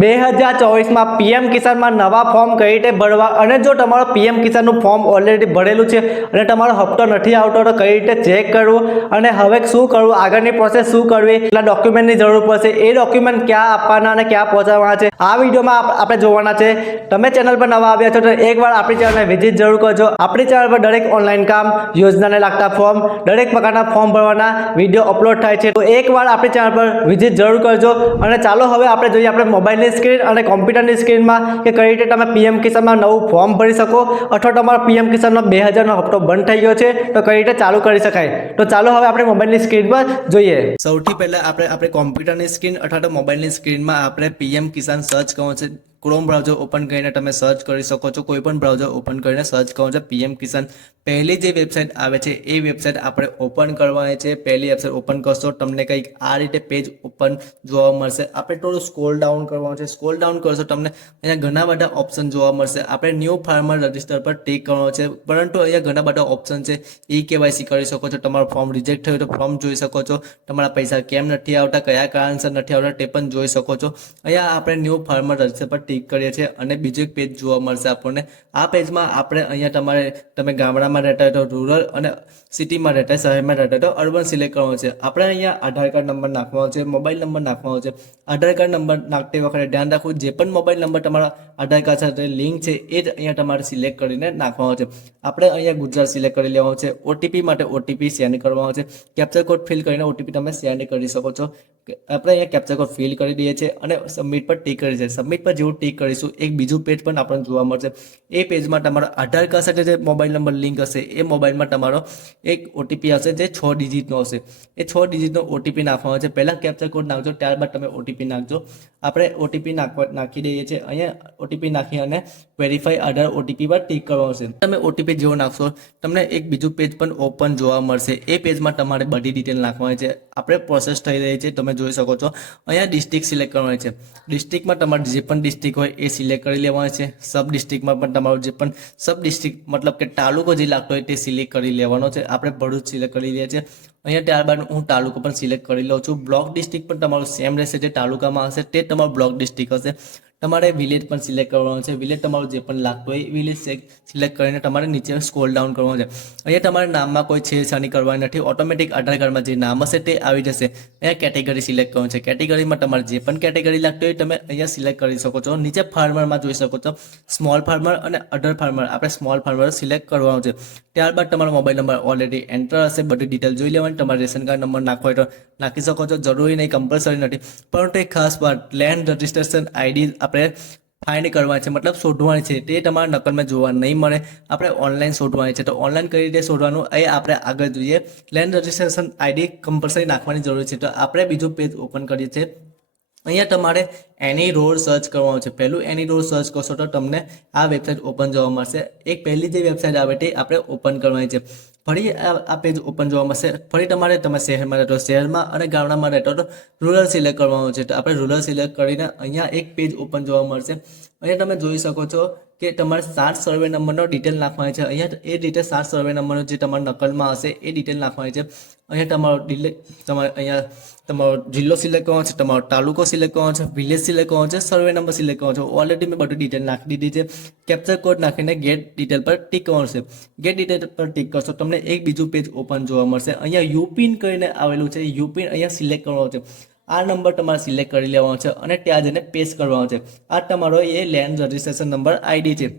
2024 માં પીએમ કિસાનમાં નવા ફોર્મ કઈ રીતે ભરવા અને જો તમારો પીએમ કિસાનનું ફોર્મ ઓલરેડી ભરેલું છે અને તમારો હપ્તો નથી આવતો તો કઈ રીતે ચેક કરવું અને હવે શું કરવું, આગળની પ્રોસેસ શું કરવી, કેટલા ડોક્યુમેન્ટની જરૂર પડશે, એ ડોક્યુમેન્ટ ક્યાં આપવાના અને ક્યાં પહોંચાડવાના છે, આ વિડીયોમાં આપણે જોવાના છે. તમે ચેનલ પર નવા આવ્યા છો તો એકવાર આપણી ચેનલને વિઝિટ જરૂર કરજો. આપણી ચેનલ પર દરેક ઓનલાઈન કામ, યોજનાને લાગતા ફોર્મ, દરેક પ્રકારના ફોર્મ ભરવાના વિડીયો અપલોડ થાય છે. તો એકવાર આપણી ચેનલ પર વિઝિટ જરૂર કરજો. અને ચાલો હવે આપણે જોઈએ આપણે મોબાઈલ સ્ક્રીન અને કોમ્પ્યુટરની સ્ક્રીનમાં કે કઈ રીતે તમે પીએમ કિસાનમાં નવું ફોર્મ ભરી શકો અથવા તમારો પીએમ કિસાનનો 2000 નો હપ્તો બંધ થઈ ગયો છે તો કઈ રીતે ચાલુ કરી શકાય. તો ચાલો હવે આપણે મોબાઈલની સ્ક્રીન પર જોઈએ. સૌથી પહેલા આપણે કોમ્પ્યુટરની સ્ક્રીન અથવા તો મોબાઈલની સ્ક્રીનમાં આપણે પીએમ કિસાન સર્ચ કરવું છે. ક્રોમ બ્રાઉઝર ઓપન કરીને તમે સર્ચ કરી શકો છો. કોઈ પણ બ્રાઉઝર ઓપન કરીને સર્ચ કરવું છે પીએમ કિસાન. પહેલી જે વેબસાઇટ આવે છે એ વેબસાઇટ આપણે ઓપન કરવાની છે. પહેલી વેબસાઇટ ઓપન કરશો તમને કંઈક આ રીતે પેજ ઓપન જોવા મળશે. આપણે થોડું સ્ક્રોલ ડાઉન કરવાનું છે. સ્ક્રોલ ડાઉન કરશો તમને અહીંયા ઘણા બધા ઓપ્શન જોવા મળશે. આપણે ન્યૂ ફાર્મર રજિસ્ટર પર ટિક કરવાનું છે, પરંતુ અહીંયા ઘણા બધા ઓપ્શન છે. ઈ કેવાયસી કરી શકો છો. તમારું ફોર્મ રિજેક્ટ થયું તો ફોર્મ જોઈ શકો છો. તમારા પૈસા કેમ નથી આવતા, કયા કારણસર નથી આવતા તે પણ જોઈ શકો છો. અહીંયા આપણે ન્યૂ ફાર્મર રજિસ્ટર પર ટિક કરીએ છીએ અને બીજું એક પેજ જોવા મળશે આપણને. આ પેજમાં આપણે અહીંયા તમે ગામડામાં રહેતા હોય તો રૂરલ અને સિટીમાં રહેતા હોય, શહેરમાં રહેતા હોય તો અર્બન સિલેક્ટ કરવાનું છે. આપણે અહીંયા આધાર કાર્ડ નંબર નાખવાનો છે, મોબાઈલ નંબર નાખવાનો છે. આધાર કાર્ડ નંબર નાખતી વખતે ધ્યાન રાખવું જે પણ મોબાઈલ નંબર તમારા આધાર કાર્ડ સાથે લિંક છે એ જ અહીંયા તમારે સિલેક્ટ કરીને નાખવાનો છે. આપણે અહીંયા ગુજરાત સિલેક્ટ કરી લેવાનું છે. ઓટીપી માટે ઓટીપી સેન્ડ કરવાનો છે. કેપ્ચર કોડ ફિલ કરીને ઓટીપી તમે સેન્ડ કરી શકો છો. આપણે અહીંયા કેપ્ચર કોડ ફિલ કરી દઈએ છીએ અને સબમિટ પર ટિક કરી છે. સબમિટ પર જેવું ટિક કરીશું એક બીજું પેજ પણ આપણને જોવા મળશે. એ પેજમાં તમારો આધાર કાર્ડ સાથે જે મોબાઈલ નંબર લિંક હશે એ મોબાઈલમાં તમારો એક ઓટીપી આવશે જે 6 ડિજિટનો હશે. એ 6 ડિજિટનો ઓટીપી નાખવાનો છે. પહેલાં કેપ્ચર કોડ નાખજો, ત્યારબાદ તમે ઓટીપી નાખજો. આપણે ઓટીપી નાખી દઈએ છીએ. અહીંયા ઓટીપી નાખી અને વેરીફાઈ આધાર ઓટીપી પર ટિક કરવાનું છે. તમે ઓટીપી જેવો નાખશો તમને એક બીજું પેજ પણ ઓપન જોવા મળશે. એ પેજમાં તમારે બધી ડિટેલ નાખવાની છે. આપણે પ્રોસેસ થઈ રહી છે તમે જોઈ શકો છો. અહીંયા ડિસ્ટ્રિક્ટ સિલેક્ટ કરવાની છે. ડિસ્ટ્રિક્ટમાં તમારે જે પણ ડિસ્ટ્રિક્ટ હોય એ સિલેક્ટ કરી લેવાની છે. સબ ડિસ્ટ્રિક્ટમાં પણ તમારું જે પણ સબ ડિસ્ટ્રિક્ટ મતલબ કે તાલુકો જે લાગતો હોય તે સિલેક્ટ કરી લેવાનો છે. આપણે ભરૂચ સિલેક્ટ કરી લઈએ છીએ. અહીંયા ત્યારબાદ હું તાલુકો પણ સિલેક્ટ કરી લઉં છું. બ્લોક ડિસ્ટ્રિક્ટ પણ તમારું સેમ રહેશે. જે તાલુકામાં હશે તે તમારું બ્લોક ડિસ્ટ્રિક્ટ હશે. તમારે વિલેજ પણ સિલેક્ટ કરવાનું છે. વિલેજ તમારું જે પણ લાગતું હોય વિલેજ સિલેક્ટ કરીને તમારે નીચે સ્ક્રોલ ડાઉન કરવાનું છે. અહીંયા તમારે નામમાં કોઈ છેડછાણી કરવાની નથી. ઓટોમેટિક આધાર કાર્ડમાં જે નામ હશે તે આવી જશે. અહીંયા કેટેગરી સિલેક્ટ કરવાનું છે. કેટેગરીમાં તમારે જે પણ કેટેગરી લાગતી હોય તમે અહીંયા સિલેક્ટ કરી શકો છો. નીચે ફાર્મરમાં જોઈ શકો છો સ્મોલ ફાર્મર અને અડર ફાર્મર. આપણે સ્મોલ ફાર્મર સિલેક્ટ કરવાનું છે. ત્યારબાદ તમારો મોબાઈલ નંબર ઓલરેડી એન્ટર હશે. બધી ડિટેલ જોઈ લેવાની. તમારે રેશન કાર્ડ નંબર નાખવો હોય તો નાખી શકો છો. જરૂરી નહીં, કમ્પલસરી નથી. પરંતુ એક ખાસ વાત, લેન્ડ રજિસ્ટ્રેશન આઈડી આપણે ફાઇન્ડ કરવાની છે, મતલબ શોધવાની છે. તે તમારા નકલમાં જોવા નહીં મળે. આપણે ઓનલાઈન શોધવાની છે. તો ઓનલાઈન કઈ રીતે શોધવાનું એ આપણે આગળ જોઈએ. લેન્ડ રજિસ્ટ્રેશન આઈડી કમ્પલસરી નાખવાની જરૂર છે. તો આપણે બીજું પેજ ઓપન કરીએ છીએ. અહીંયા તમારે એની રોડ સર્ચ કરવાનું છે. પહેલું એની રોડ સર્ચ કરશો તો તમને આ વેબસાઇટ ઓપન જોવા મળશે. એક પહેલી જે વેબસાઇટ આવે તે આપણે ઓપન કરવાની છે. ફરી આ પેજ ઓપન જોવા મળશે. ફરી તમે શહેરમાં રહેતો શહેરમાં અને ગામડામાં રહેતો તો રૂરલ સિલેક્ટ કરવાનું છે. તો આપણે રૂરલ સિલેક્ટ કરીને અહીંયા એક પેજ ઓપન જોવા મળશે. અહીંયા તમે જોઈ શકો છો કે તમારે 7 સર્વે નંબરનો ડિટેલ નાખવાની છે. અહીંયા એ ડિટેલ 7 સર્વે નંબરનો જે તમારા નકલમાં હશે એ ડિટેલ નાખવાની છે. અહીંયા તમારો તમારો જિલ્લો સિલેક્ટ કરવાનો છે, તમારો તાલુકો સિલેક્ટ કરવાનો છે, વિલેજ સિલેક્ટ કરવાનો છે, સર્વે નંબર સિલેક્ટ કરવાનો છે. ઓલરેડી મેં બધું ડિટેલ નાખી દીધી છે. કેપ્ચર કોડ નાખીને ગેટ ડિટેલ પર ટિક કરવાનું છે. ગેટ ડિટેલ પર ટિક કરશો તમને એક બીજું પેજ ઓપન જોવા મળશે. અહીંયા યુપિન કરીને આવેલું છે. યુપિન અહીંયા સિલેક્ટ કરવાનો છે. આ નંબર તમારે સિલેક્ટ કરી લેવાનો છે અને ત્યાં જઈને પેસ્ટ કરવાનો છે. આ તમારો એ લેન્ડ રજિસ્ટ્રેશન નંબર આઈડી છે.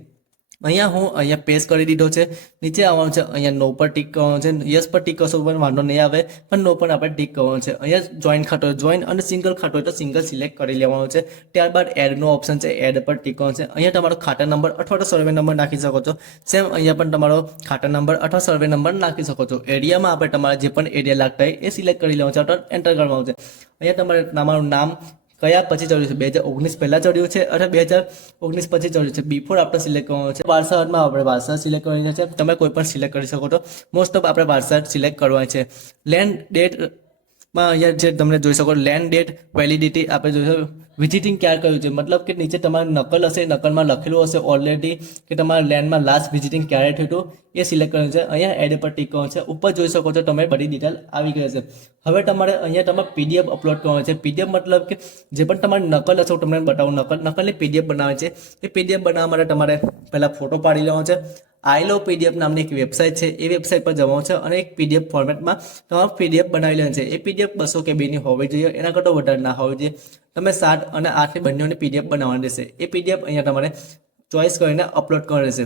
અહીંયા પેસ્ટ કરી દીધો છે. નીચે આવવાનું છે. અહીંયા નો પર ટિક કરવાનું છે. યસ પર ટિક કરશો પણ વાંધો નહીં આવે, પણ નો પર આપણે ટિક કરવાનું છે. અહીંયા જોઈન્ટ ખાતું હોય જોઈન અને સિંગલ ખાતું હોય તો સિંગલ સિલેક્ટ કરી લેવાનું છે. ત્યારબાદ એડનો ઓપ્શન છે, એડ પર ટિક કરવાનું છે. અહીંયા તમારો ખાતા નંબર અથવા તો સર્વે નંબર નાખી શકો છો. સેમ અહીંયા પણ તમારો ખાતા નંબર અથવા સર્વે નંબર નાખી શકો છો. એરિયામાં આપણે તમારા જે પણ એરિયા લાગતા હોય એ સિલેક્ટ કરી લેવાનું છે અથવા એન્ટર કરવાનું છે. અહીંયા તમારે તમારું નામ કયા પછી ચડ્યું છે, 2019 પહેલાં ચડ્યું છે અથવા 2019 પછી ચડ્યું છે, બિફોર આપણે સિલેક્ટ કરવાનું છે. વારસામાં આપણે વારસા સિલેક્ટ કરવાની છે. તમે કોઈ પણ સિલેક્ટ કરી શકો છો. મોસ્ટ ઓફ આપણે વારસા સિલેક્ટ કરવાની છે. લેન્ડ ડેટમાં અહીંયા જે તમને જોઈ શકો લેન્ડ ડેટ વેલિડિટી આપણે જોઈશું વિઝિટિંગ ક્યારે કર્યું છે, મતલબ કે નીચે તમારી નકલ હશે, નકલમાં લખેલું હશે ઓલરેડી કે તમારા લેન્ડમાં લાસ્ટ વિઝિટિંગ ક્યારે થયું હતું, એ સિલેક્ટ કરવાનું છે. અહીંયા એડ પર ટિક કરવાનું છે. ઉપર જોઈ શકો છો તમે બધી ડિટેલ આવી ગઈ હશે. હવે તમારે અહીંયા તમારે પીડીએફ અપલોડ કરવાનું છે. પીડીએફ મતલબ કે જે પણ તમારી નકલ હશે, હું તમને બતાવું. નકલની પીડીએફ બનાવે છે. એ પીડીએફ બનાવવા માટે તમારે પહેલાં ફોટો પાડી લેવાનો છે. આઈ લવ પીડીએફ નામની એક વેબસાઇટ છે, એ વેબસાઇટ પર જવાનું છે અને એક પીડીએફ ફોર્મેટમાં તમારે પીડીએફ બનાવી લેવાની છે. એ પીડીએફ 200 કેબીની હોવી જોઈએ, એના કરતાં વધારે ના હોવી જોઈએ. તમે 7 અને 8ની બંનેની પીડીએફ બનાવવાની રહેશે. એ પીડીએફ અહીંયા તમારે ચોઈસ કરીને અપલોડ કરવાની રહેશે.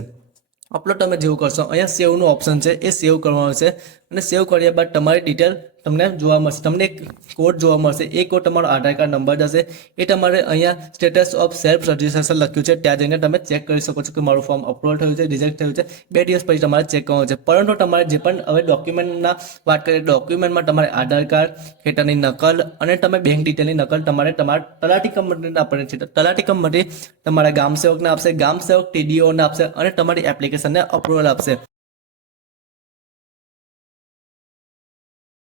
અપલોડ તમે જેવું કરશો, અહીંયા સેવનું ઓપ્શન છે, એ સેવ કરવાનું છે અને સેવ કર્યા બાદ તમારી ડિટેલ તમને જોવા મળશે. તમને એક કોડ જોવા મળશે. એ કોડ તમારો આધાર કાર્ડ નંબર હશે. એ તમારે અહીંયા સ્ટેટસ ઓફ સેલ્ફ રજિસ્ટ્રેશન લખ્યું છે, ત્યાં જઈને તમે ચેક કરી શકો છો કે મારું ફોર્મ અપલોડ થયું છે, રિજેક્ટ થયું છે. 2 દિવસ પછી તમારે ચેક કરવાનું છે. પરંતુ તમારે જે પણ હવે ડોક્યુમેન્ટના વાત કરીએ, ડોક્યુમેન્ટમાં તમારે આધાર કાર્ડ, ખેતરની નકલ અને તમે બેંક ડિટેલની નકલ તમારે તમારા તલાટી કમ મંત્રીને આપવાની છે. તલાટી કમ મંત્રી તમારા ગામ સેવકને આપશે, ગામ સેવક ટીડીઓને આપશે અને તમારી એપ્લિકેશનને અપ્રુવલ આપશે.